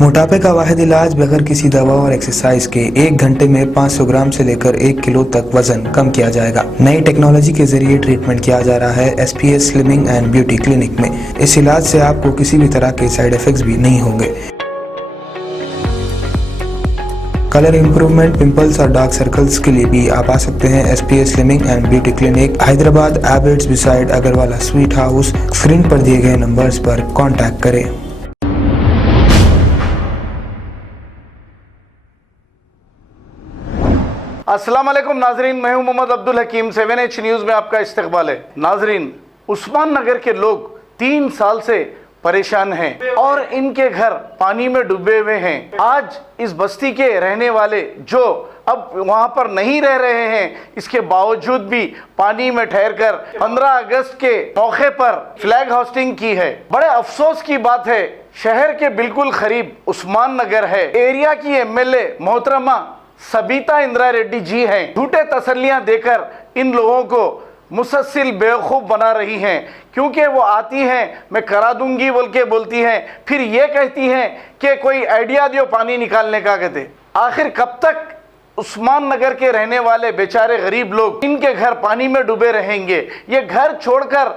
मोटापे का वाहिद इलाज बगैर किसी दवा और एक्सरसाइज के 1 घंटे में 500 ग्राम से लेकर 1 किलो तक वजन कम किया जाएगा। नई टेक्नोलॉजी के जरिए ट्रीटमेंट किया जा रहा है SPS slimming and beauty clinic में। इस इलाज से आपको किसी भी तरह के साइड इफेक्ट्स भी नहीं होंगे। कलर इंप्रूवमेंट, पिंपल्स और डार्क सर्कल्स के लिए भी आप आ सकते हैं SPS slimming and beauty clinic, Hyderabad, Abids beside Agarwala sweet house. Screen पर दिए गए नंबर्स पर कॉन्टैक्ट करें। अस्सलाम वालेकुम नाजरीन, मैं हूं मोहम्मद अब्दुल हकीम। 7H न्यूज़ में आपका इस्तकबाल है। नाजरीन, उस्मान नगर के लोग 3 साल से परेशान हैं और इनके घर पानी में डूबे हुए हैं। आज इस बस्ती के रहने वाले जो अब वहां पर नहीं रह रहे हैं, इसके बावजूद भी पानी में ठहरकर 15 अगस्त के मौके पर फ्लैग होस्टिंग की है। बड़े अफसोस की बात है, शहर के बिल्कुल करीब उस्मान नगर है। एरिया की MLA मोहतरमा सबिता इंदिरा रेड्डी जी हैं। झूठे तसल्लियां देकर इन लोगों को मुसलसल बेवकूफ़ बना रही हैं, क्योंकि वो आती हैं मैं करा दूंगी बोल के बोलती हैं, फिर ये कहती हैं कि कोई आइडिया दो पानी निकालने का। कहते आखिर कब तक उस्मान नगर के रहने वाले बेचारे गरीब लोग इनके घर पानी में डूबे रहेंगे? ये घर छोड़कर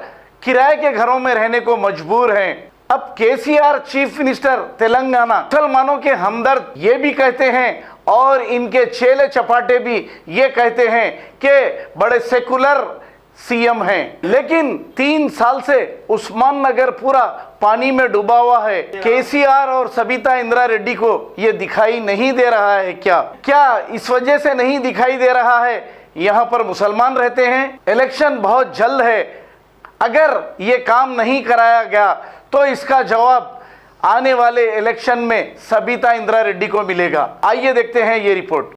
किराए के घरों में रहने को मजबूर हैं। अब KCR चीफ मिनिस्टर तेलंगाना मुसलमानों के हमदर्द ये भी कहते हैं और इनके चेले चपाटे भी ये कहते हैं कि बड़े सेकुलर CM हैं, लेकिन 3 साल से उस्मान नगर पूरा पानी में डूबा हुआ है। KCR और सबिता इंदिरा रेड्डी को ये दिखाई नहीं दे रहा है क्या इस वजह से नहीं दिखाई दे रहा है? यहाँ पर मुसलमान रहते हैं, इलेक्शन बहुत जल्द है। अगर ये काम नहीं कराया गया तो इसका जवाब आने वाले इलेक्शन में सबिता इंदिरा रेड्डी को मिलेगा। आइए देखते हैं ये रिपोर्ट।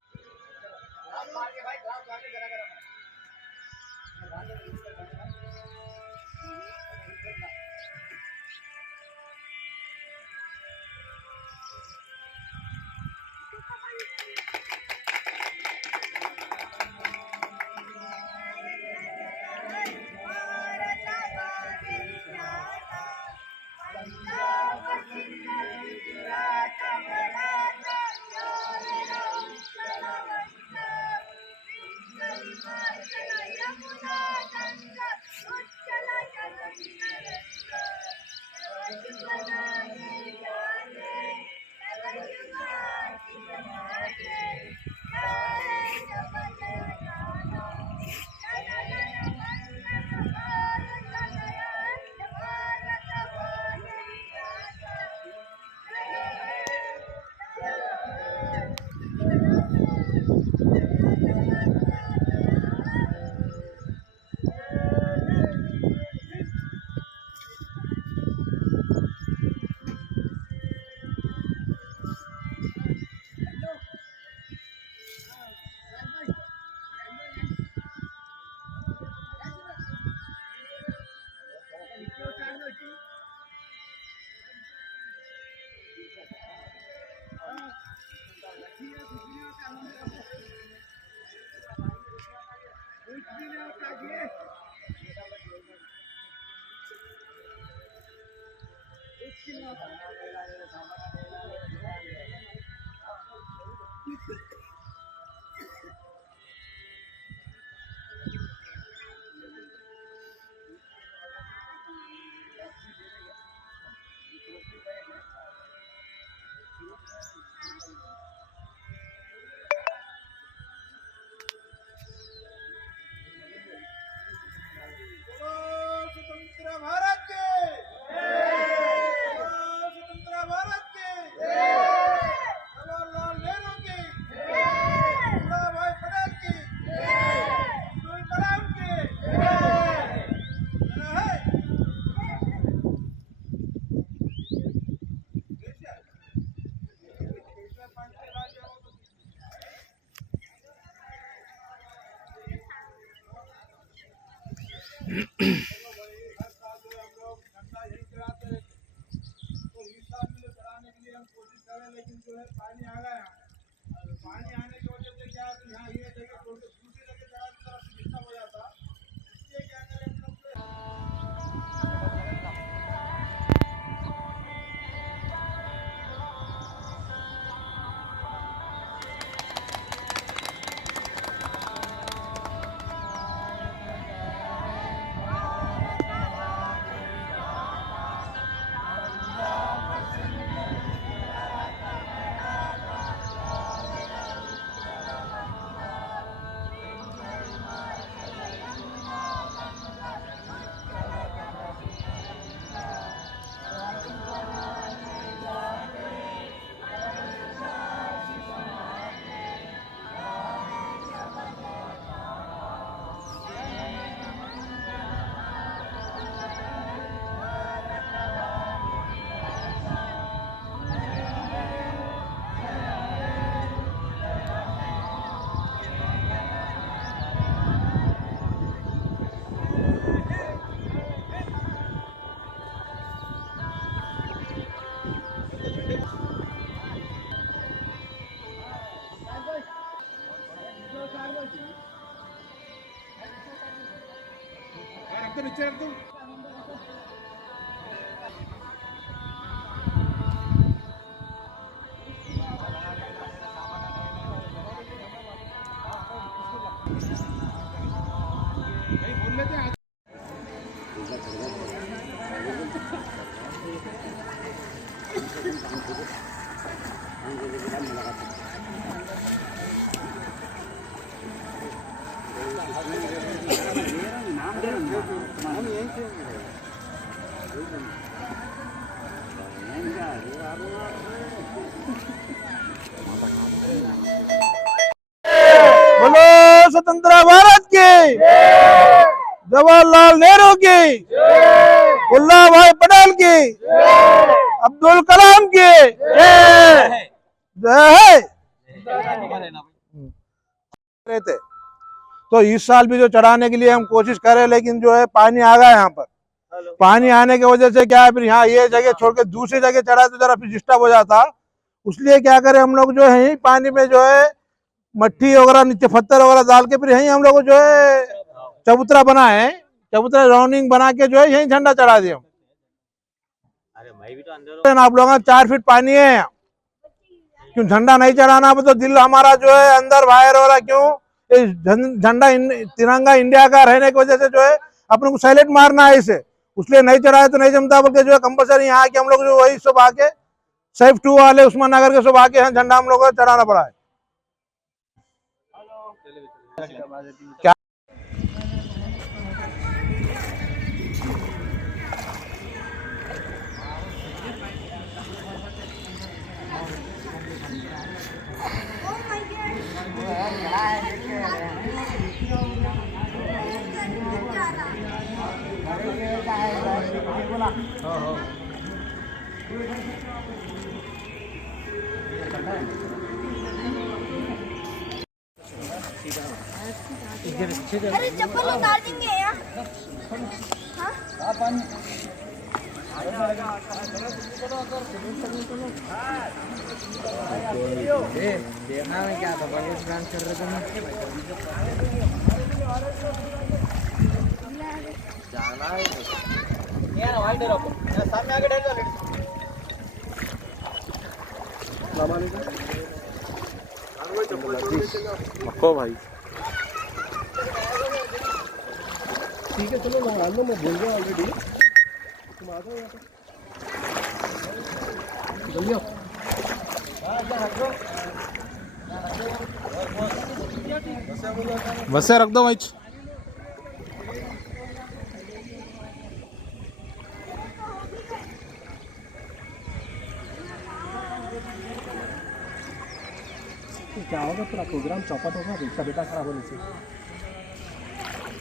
लेकिन जो है पानी आ गया, पानी आने की वजह से क्या यहाँ ये जगह दूसरी जगह तरफ डिस्टर्ब हो जाता, इसलिए क्या करें हम लोग बोलो स्वतंत्र भारत की, जवाहरलाल नेहरू की, वल्लभ भाई पटेल की, अब्दुल कलाम की जय है। रहते तो इस साल भी जो चढ़ाने के लिए हम कोशिश करें, लेकिन जो है पानी आ गया यहाँ पर। पानी आने की वजह से क्या है, फिर यहाँ ये जगह छोड़ के दूसरी जगह चढ़ाए तो जरा फिर डिस्टर्ब हो जाता। उसलिए क्या करें, हम लोग जो है यही पानी में जो है मट्टी वगैरह नीचे पत्थर वगैरह डाल के फिर यहीं हम लोग जो है चबूतरा बनाए, चबूतरा राउंडिंग बना के जो है यहीं झंडा चढ़ा दिए। आप लोग 4 फीट पानी है यहाँ, क्यों झंडा नहीं चढ़ाना? तो दिल हमारा जो है अंदर बाहर हो रहा, क्यों झंडा तिरंगा इंडिया का रहने की वजह से जो है अपने को साइलेंट मारना है इसे, उसलिए नहीं चढ़ाए तो नहीं जमता। बल्कि जो है कंपल्सरी यहाँ के हम लोग जो वही सब आके सेफ 2 वाले उस्मान नगर के सब आके यहाँ झंडा हम लोग को चढ़ाना पड़ा है। क्या अरे चप्पल उतार देंगे यार। देखना में क्या था, बड़े डांस कर रहे थे ना। जाना है यार, वाइट रखो सामने आके डाल दो। मक्को भाई ठीक है, चलो मैं लो, मैं बोल रहा ऑलरेडी, तुम आ जाओ यहाँ पे जल्दी आओ। बस रख दो भाई। क्या होगा, पूरा प्रोग्राम चौपट होगा, रिक्शा बेटा खराब होने से।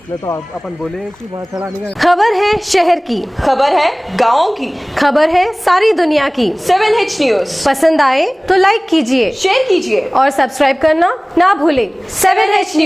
मैं तो अपन बोले कि वहाँ चढ़ाने का। खबर है शहर की, खबर है गाँव की, खबर है सारी दुनिया की। 7H न्यूज पसंद आए तो लाइक कीजिए, शेयर कीजिए और सब्सक्राइब करना ना भूलें। 7H news.